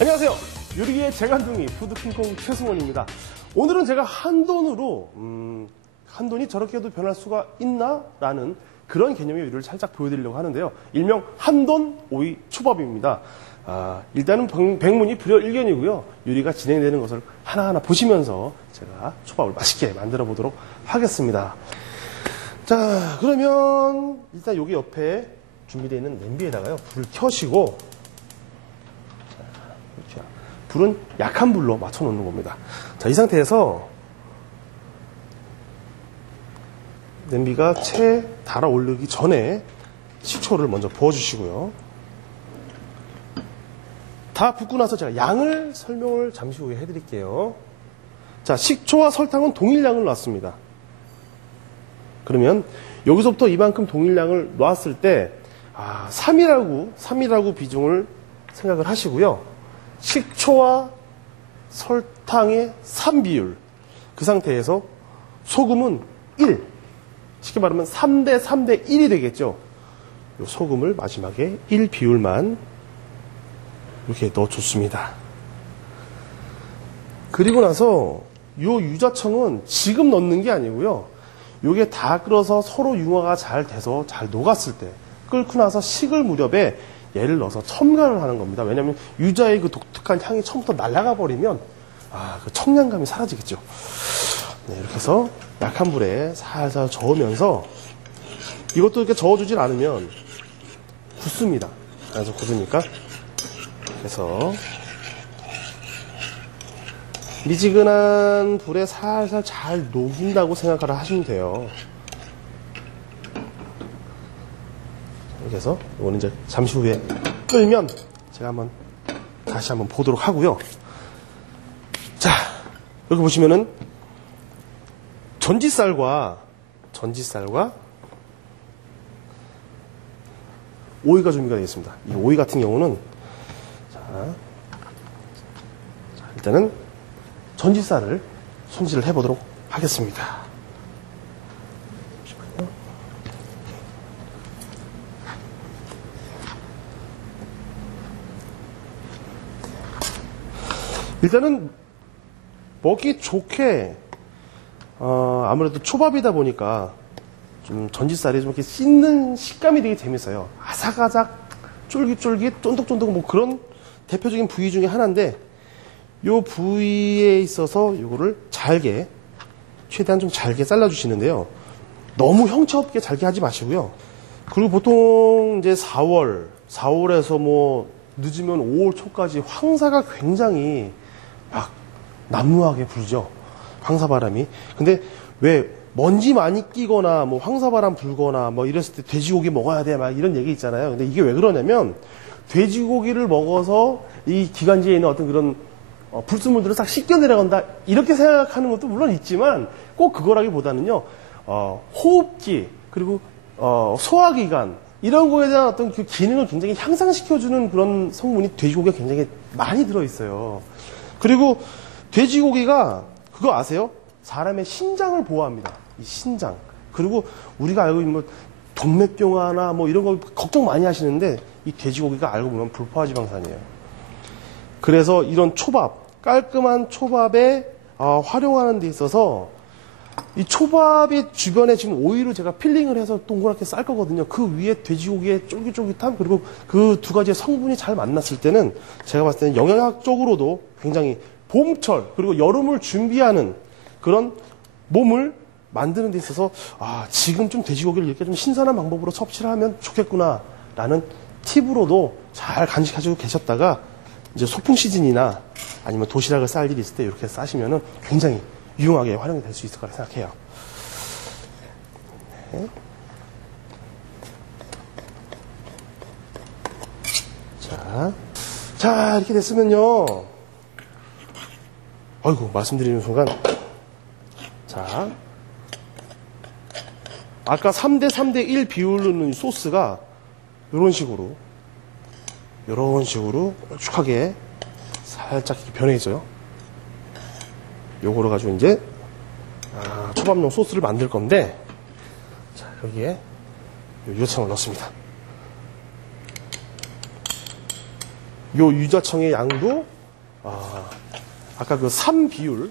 안녕하세요. 요리의 재간둥이 푸드킹콩 최승원입니다. 오늘은 제가 한돈으로 한돈이 저렇게도 변할 수가 있나? 라는 그런 개념의 요리를 살짝 보여드리려고 하는데요. 일명 한돈 오이 초밥입니다. 일단은 백문이 불여일견이고요. 요리가 진행되는 것을 하나하나 보시면서 제가 초밥을 맛있게 만들어 보도록 하겠습니다. 자, 그러면 일단 여기 옆에 준비되어 있는 냄비에다가요, 불을 켜시고, 불은 약한 불로 맞춰 놓는 겁니다. 자, 이 상태에서 냄비가 채 달아오르기 전에 식초를 먼저 부어주시고요. 다 붓고 나서 제가 양을 설명을 잠시 후에 해드릴게요. 자, 식초와 설탕은 동일량을 놨습니다. 그러면 여기서부터 이만큼 동일량을 놨을 때 3이라고 비중을 생각을 하시고요. 식초와 설탕의 3비율, 그 상태에서 소금은 1, 쉽게 말하면 3대 3대 1이 되겠죠. 요 소금을 마지막에 1비율만 이렇게 넣어줬습니다. 그리고 나서 요 유자청은 지금 넣는 게 아니고요. 요게 다 끓어서 서로 융화가 잘 돼서 잘 녹았을 때, 끓고 나서 식을 무렵에 얘를 넣어서 첨가를 하는 겁니다. 왜냐하면 유자의 그 독특한 향이 처음부터 날아가 버리면 그 청량감이 사라지겠죠. 네, 이렇게 해서 약한 불에 살살 저으면서, 이것도 이렇게 저어주질 않으면 굳습니다. 그래서 굳으니까, 그래서 미지근한 불에 살살 잘 녹인다고 생각을 하시면 돼요. 이렇게 해서 이거는 이제 잠시 후에 끓면 제가 다시 한번 보도록 하고요. 자, 여기 보시면은 전지쌀과 오이가 준비가 되어 있습니다. 이 오이 같은 경우는 일단은 전지쌀을 손질을 해보도록 하겠습니다. 일단은 먹기 좋게, 아무래도 초밥이다 보니까 좀 전지쌀이 좀 이렇게 씹는 식감이 되게 재밌어요. 아삭아삭, 쫄깃쫄깃, 쫀득쫀득, 뭐 그런 대표적인 부위 중에 하나인데, 요 부위에 있어서 요거를 잘게, 최대한 좀 잘게 잘라주시는데요. 너무 형체 없게 잘게 하지 마시고요. 그리고 보통 이제 4월에서 뭐 늦으면 5월 초까지 황사가 굉장히 막 난무하게 불죠. 황사바람이. 근데 왜 먼지 많이 끼거나 뭐 황사바람 불거나 뭐 이랬을 때 돼지고기 먹어야 돼, 막 이런 얘기 있잖아요. 근데 이게 왜 그러냐면, 돼지고기를 먹어서 이 기관지에 있는 어떤 그런 불순물들을 싹 씻겨 내려간다, 이렇게 생각하는 것도 물론 있지만, 꼭 그거라기보다는요, 호흡기, 그리고 소화기관, 이런 거에 대한 어떤 그 기능을 굉장히 향상시켜주는 그런 성분이 돼지고기가 굉장히 많이 들어있어요. 그리고 돼지고기가, 그거 아세요? 사람의 신장을 보호합니다. 이 신장. 그리고 우리가 알고 있는 뭐 동맥경화나 뭐 이런 거 걱정 많이 하시는데, 이 돼지고기가 알고 보면 불포화지방산이에요. 그래서 이런 초밥, 깔끔한 초밥에 활용하는 데 있어서, 이 초밥의 주변에 지금 오이로 제가 필링을 해서 동그랗게 쌀 거거든요. 그 위에 돼지고기의 쫄깃쫄깃함, 그리고 그 두 가지의 성분이 잘 만났을 때는 제가 봤을 때는 영양학적으로도 굉장히 봄철, 그리고 여름을 준비하는 그런 몸을 만드는 데 있어서, 지금 좀 돼지고기를 이렇게 좀 신선한 방법으로 섭취를 하면 좋겠구나 라는 팁으로도 잘 간직하시고 계셨다가, 이제 소풍 시즌이나 아니면 도시락을 쌀 일이 있을 때 이렇게 싸시면은 굉장히 유용하게 활용이 될 수 있을 거라 생각해요. 네. 자, 이렇게 됐으면요. 아이고, 말씀드리는 순간. 자, 아까 3대 3대 1 비율로는 소스가 이런 식으로 걸쭉하게 살짝 변해있어요. 요거를 가지고 이제 초밥용 소스를 만들 건데, 자, 여기에 유자청을 넣습니다. 요 유자청의 양도 아까 그 3 비율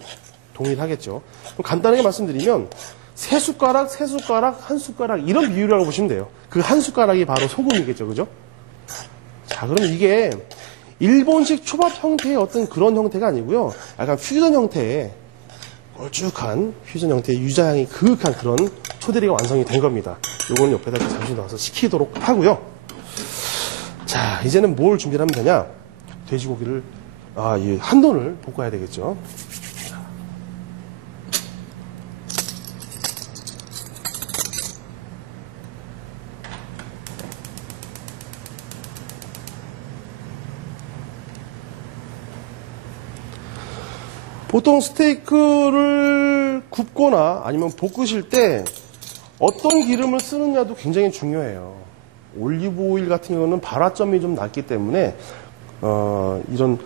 동일하겠죠. 그럼 간단하게 말씀드리면 세 숟가락, 세 숟가락, 한 숟가락 이런 비율이라고 보시면 돼요. 그 한 숟가락이 바로 소금이겠죠, 그죠? 자, 그러면 이게 일본식 초밥 형태의 어떤 그런 형태가 아니고요. 약간 퓨전 형태의 걸쭉한 퓨전 형태의 유자향이 그윽한 그런 초대리가 완성이 된 겁니다. 요거는 옆에다 잠시 넣어서 식히도록 하고요. 자, 이제는 뭘 준비를 하면 되냐? 돼지고기를 이 한돈을 볶아야 되겠죠. 보통 스테이크를 굽거나 아니면 볶으실 때 어떤 기름을 쓰느냐도 굉장히 중요해요. 올리브 오일 같은 경우는 발화점이 좀 낮기 때문에 이런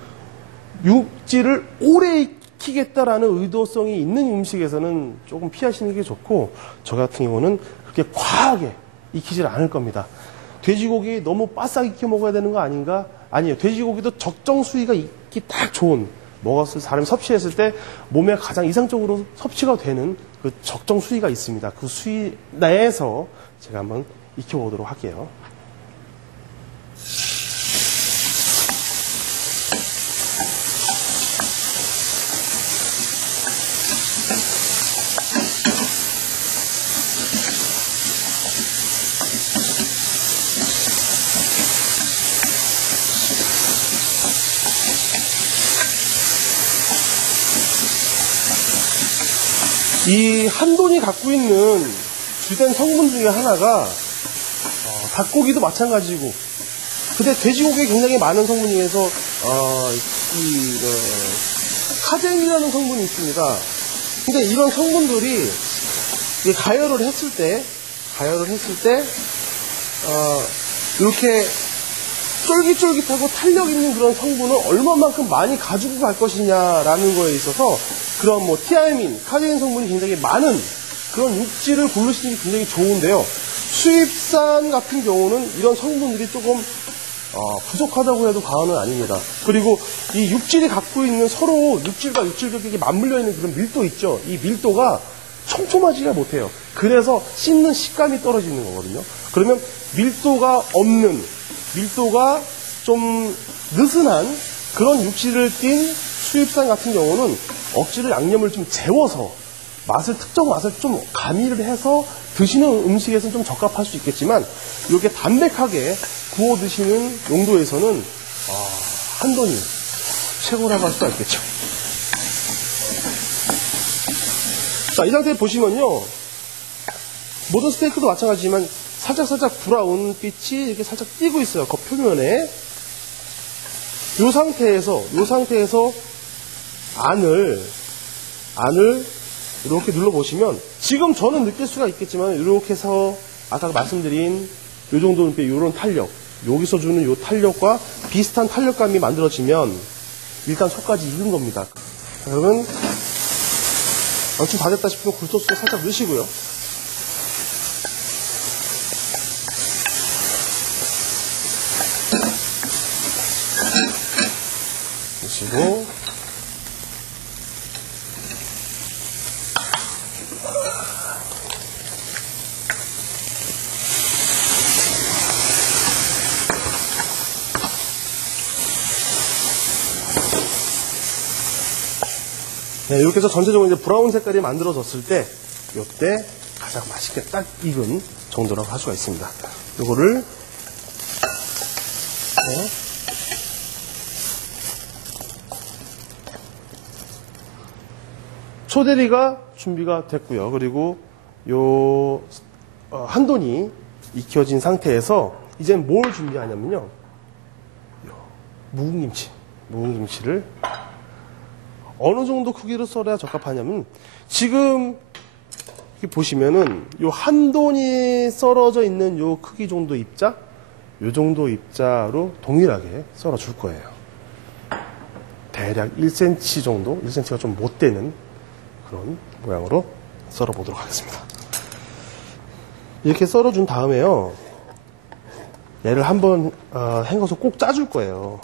육질을 오래 익히겠다라는 의도성이 있는 음식에서는 조금 피하시는 게 좋고, 저 같은 경우는 그렇게 과하게 익히질 않을 겁니다. 돼지고기 너무 바싹 익혀 먹어야 되는 거 아닌가? 아니에요. 돼지고기도 적정 수위가 익기 딱 좋은, 먹었을 사람이 섭취했을 때 몸에 가장 이상적으로 섭취가 되는 그 적정 수위가 있습니다. 그 수위 내에서 제가 한번 익혀보도록 할게요. 이 한돈이 갖고 있는 주된 성분 중에 하나가 닭고기도 마찬가지고, 근데 돼지고기에 굉장히 많은 성분 중에서 카제인이라는 성분이 있습니다. 근데 이런 성분들이 가열을 했을 때 이렇게 쫄깃쫄깃하고 탄력 있는 그런 성분을 얼마만큼 많이 가지고 갈 것이냐라는 거에 있어서 그런 티아민, 카제인 성분이 굉장히 많은 그런 육질을 고르시는 게 굉장히 좋은데요. 수입산 같은 경우는 이런 성분들이 조금 부족하다고 해도 과언은 아닙니다. 그리고 이 육질이 갖고 있는 서로 육질과 육질끼리 맞물려 있는 그런 밀도 있죠. 이 밀도가 촘촘하지가 못해요. 그래서 씹는 식감이 떨어지는 거거든요. 그러면 밀도가 없는, 밀도가 좀 느슨한 그런 육질을 띤 수입산 같은 경우는 억지로 양념을 좀 재워서 특정 맛을 좀 가미를 해서 드시는 음식에서는 좀 적합할 수 있겠지만, 이렇게 담백하게 구워 드시는 용도에서는 한돈이 최고라고 할 수가 있겠죠. 자, 이 상태 보시면요, 모든 스테이크도 마찬가지지만 살짝 브라운 빛이 이렇게 살짝 띄고 있어요. 겉표면에. 이 상태에서 안을 이렇게 눌러보시면, 지금 저는 느낄 수가 있겠지만, 이렇게 해서 아까 말씀드린 이 정도 이런 탄력, 여기서 주는 이 탄력과 비슷한 탄력감이 만들어지면 일단 속까지 익은 겁니다. 그러면 얼추 다 됐다 싶으면 굴소스 살짝 넣으시고요. 넣으시고, 네, 이렇게 해서 전체적으로 이제 브라운 색깔이 만들어졌을 때, 이때 가장 맛있게 딱 익은 정도라고 할 수가 있습니다. 이거를 초대리가 준비가 됐고요. 그리고 요 한돈이 익혀진 상태에서 이제 뭘 준비하냐면요, 묵은 김치를 어느 정도 크기로 썰어야 적합하냐면, 지금 이렇게 보시면은 요 한돈이 썰어져 있는 요 크기 정도 입자, 요 정도 입자로 동일하게 썰어 줄 거예요. 대략 1cm 정도, 1cm가 좀 못 되는 그런 모양으로 썰어 보도록 하겠습니다. 이렇게 썰어 준 다음에요, 얘를 한번 헹궈서 꼭 짜줄 거예요.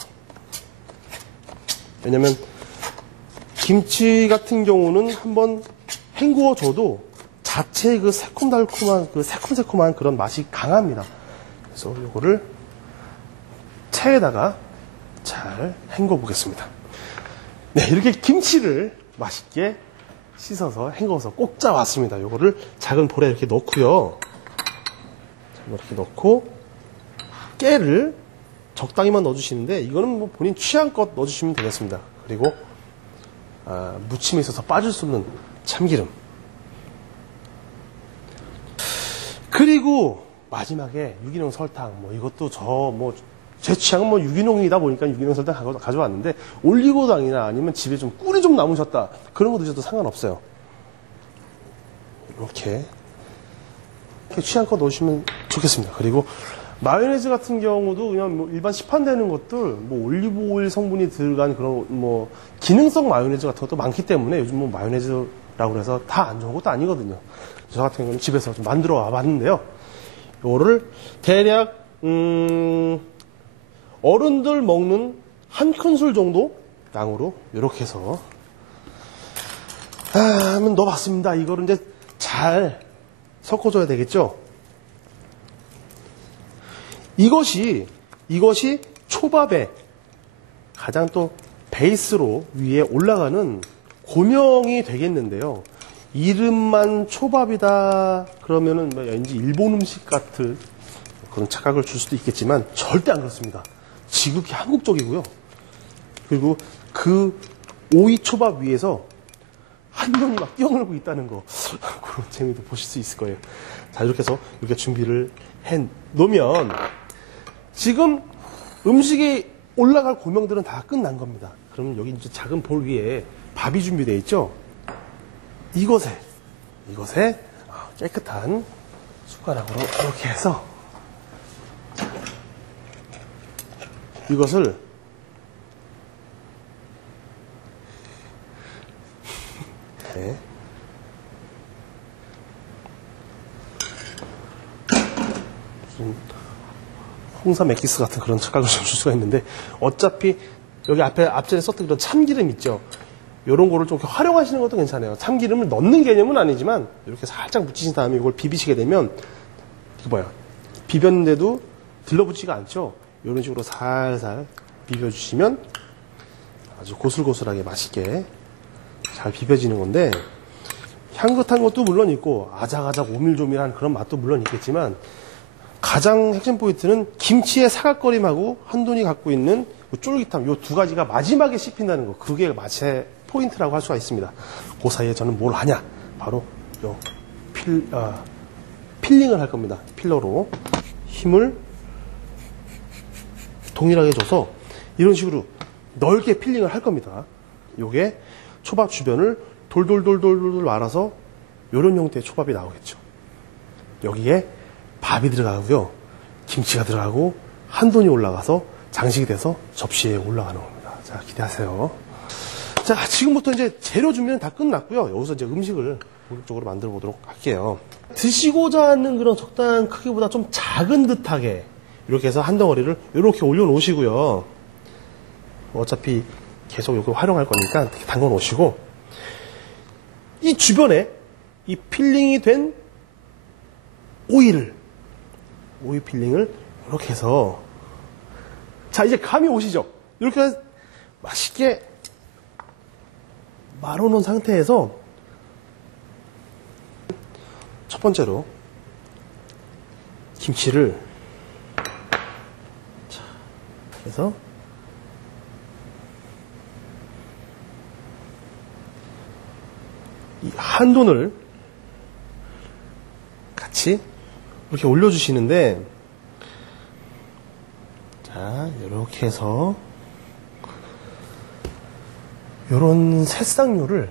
왜냐면 김치 같은 경우는 한번 헹구어줘도 자체 그 새콤달콤한 그 새콤새콤한 그런 맛이 강합니다. 그래서 이거를 차에다가 잘 헹궈 보겠습니다. 네, 이렇게 김치를 맛있게 씻어서 헹궈서 꼭 짜왔습니다. 이거를 작은 볼에 이렇게 넣고요. 이렇게 넣고 깨를 적당히만 넣어주시는데 이거는 뭐 본인 취향껏 넣어주시면 되겠습니다. 그리고 무침에 있어서 빠질 수 없는 참기름. 그리고 마지막에 유기농 설탕. 뭐 이것도 제 취향은 뭐 유기농이다 보니까 유기농 설탕 가져왔는데 올리고당이나 아니면 집에 좀 꿀이 좀 남으셨다 그런 거 드셔도 상관없어요. 이렇게 취향껏 넣으시면 좋겠습니다. 그리고 마요네즈 같은 경우도 그냥 뭐 일반 시판되는 것들 뭐 올리브 오일 성분이 들어간 그런 뭐 기능성 마요네즈 같은 것도 많기 때문에 요즘 뭐 마요네즈라고 해서 다 안 좋은 것도 아니거든요. 저 같은 경우는 집에서 좀 만들어 와봤는데요. 이거를 대략 어른들 먹는 한 큰술 정도 양으로 이렇게 해서 한번 넣어봤습니다. 이거를 이제 잘 섞어줘야 되겠죠. 이것이 초밥의 가장 또 베이스로 위에 올라가는 고명이 되겠는데요. 이름만 초밥이다 그러면은 왠지 일본 음식 같은 그런 착각을 줄 수도 있겠지만 절대 안 그렇습니다. 지극히 한국적이고요. 그리고 그 오이 초밥 위에서 한동이 막 뛰어놀고 있다는 거 그런 재미도 보실 수 있을 거예요. 자, 이렇게 해서 이렇게 준비를 해 놓으면 지금 음식이 올라갈 고명들은 다 끝난 겁니다. 그러면 여기 이제 작은 볼 위에 밥이 준비되어 있죠. 이것에 깨끗한 숟가락으로 이렇게 해서 이것을 네. 홍삼 액기스 같은 그런 착각을 좀 줄 수가 있는데 어차피 여기 앞전에 썼던 그런 참기름 있죠. 이런 거를 좀 활용하시는 것도 괜찮아요. 참기름을 넣는 개념은 아니지만 이렇게 살짝 묻히신 다음에 이걸 비비시게 되면 이거 봐요. 비볐는데도 들러붙지가 않죠. 이런 식으로 살살 비벼주시면 아주 고슬고슬하게 맛있게 잘 비벼지는 건데 향긋한 것도 물론 있고 아작아작 오밀조밀한 그런 맛도 물론 있겠지만 가장 핵심 포인트는 김치의 사각거림하고 한돈이 갖고 있는 그 쫄깃함 이 두 가지가 마지막에 씹힌다는 거 그게 맛의 포인트라고 할 수가 있습니다. 그 사이에 저는 뭘 하냐 바로 요 필링을 할 겁니다. 필러로 힘을 동일하게 줘서 이런 식으로 넓게 필링을 할 겁니다. 요게 초밥 주변을 돌돌돌돌돌 말아서 이런 형태의 초밥이 나오겠죠. 여기에 밥이 들어가고요. 김치가 들어가고 한돈이 올라가서 장식이 돼서 접시에 올라가는 겁니다. 자, 기대하세요. 자, 지금부터 이제 재료 준비는 다 끝났고요. 여기서 이제 음식을 본격적으로 만들어 보도록 할게요. 드시고자 하는 그런 적당한 크기보다 좀 작은 듯하게 이렇게 해서 한 덩어리를 이렇게 올려 놓으시고요. 어차피 계속 이거 활용할 거니까 이렇게 담궈 놓으시고 이 주변에 이 필링이 된 오이 필링을 이렇게 해서 자 이제 감이 오시죠. 이렇게 맛있게 말아놓은 상태에서 첫 번째로 김치를 자 해서 이 한돈을 같이 이렇게 올려주시는데 자 이렇게 해서 요런 새싹류를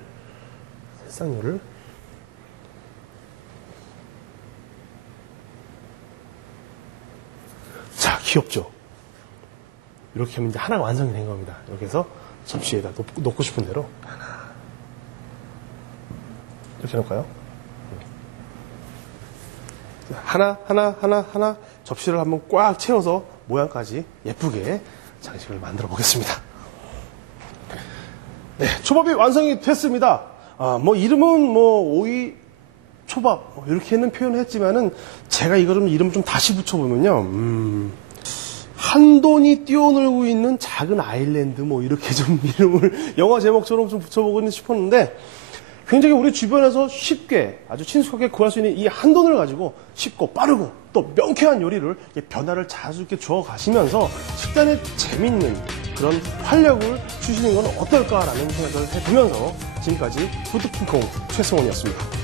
자 귀엽죠? 이렇게 하면 이제 하나가 완성이 된 겁니다. 이렇게 해서 접시에다 놓고 싶은 대로 이렇게 해놓을까요? 하나 접시를 한번 꽉 채워서 모양까지 예쁘게 장식을 만들어 보겠습니다. 네, 초밥이 완성이 됐습니다. 뭐 이름은 뭐 오이 초밥 뭐 이렇게는 표현했지만은 제가 이거를 이름 좀 다시 붙여보면요, 한돈이 뛰어놀고 있는 작은 아일랜드 뭐 이렇게 좀 이름을 영화 제목처럼 좀 붙여보고는 싶었는데, 굉장히 우리 주변에서 쉽게 아주 친숙하게 구할 수 있는 이 한돈을 가지고 쉽고 빠르고 또 명쾌한 요리를 변화를 자주 이렇게 주어 가시면서 식단에 재밌는 그런 활력을 주시는 건 어떨까라는 생각을 해보면서 지금까지 푸드킹콩 최승원이었습니다.